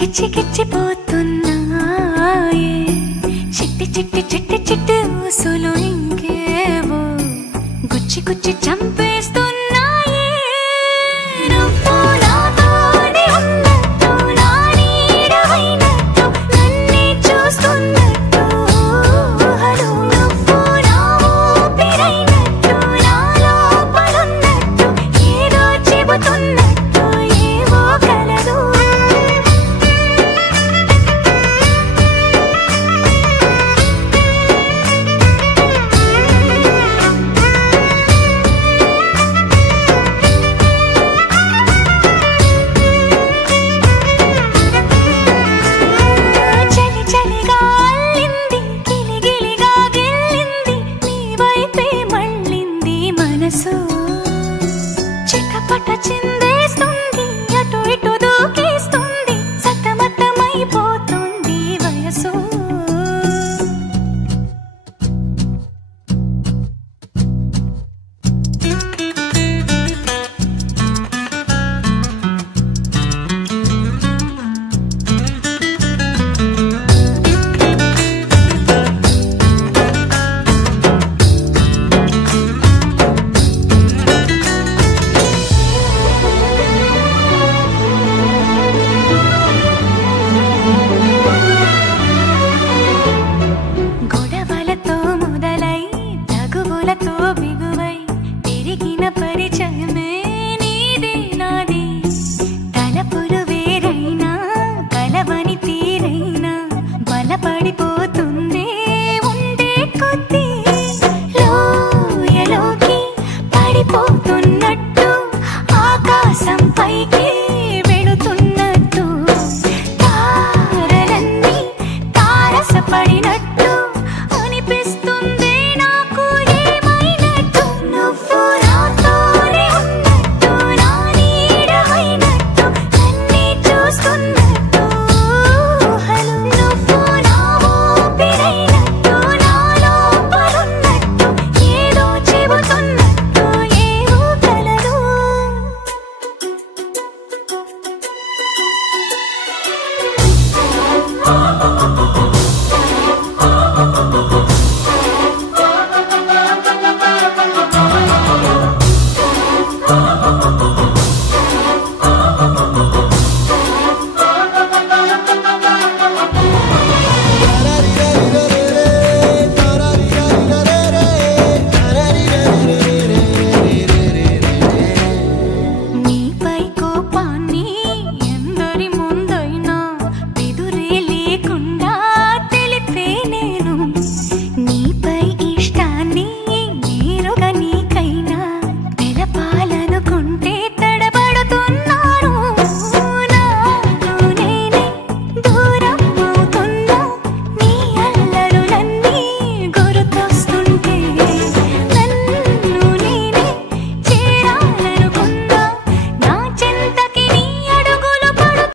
గిచ్చి గిచ్చిపోతున్నాయే చిట్టి చిట్టి చిట్టి చిట్టి ఊసులు ఇంకేవో గుచ్చి గుచ్చి చంపేస్తున్నాయే నువ్వు నాతోనే ఉన్నట్టు నా నీడవైనట్టు నన్నే చూస్తున్నట్టు ఊహలు నువ్వు నా ఊపిరైనట్టు నా లోపలున్నట్టు ఏదో చెబుతున్నట్టు ఏవో కలదు చిటపట చిందేస్తుంది అటు ఇటు దూకేస్తుంది సతమతమైపోతుంది వయసు బిగువై పెరిగిన పరిచయమే నీదే నాది తలపులు వేరైనా కలవని తీరైనా బలపడిపోతుందే ఉండే కొద్దీ లోయలోకి పడిపోతున్నట్టు ఆకాశం పైకి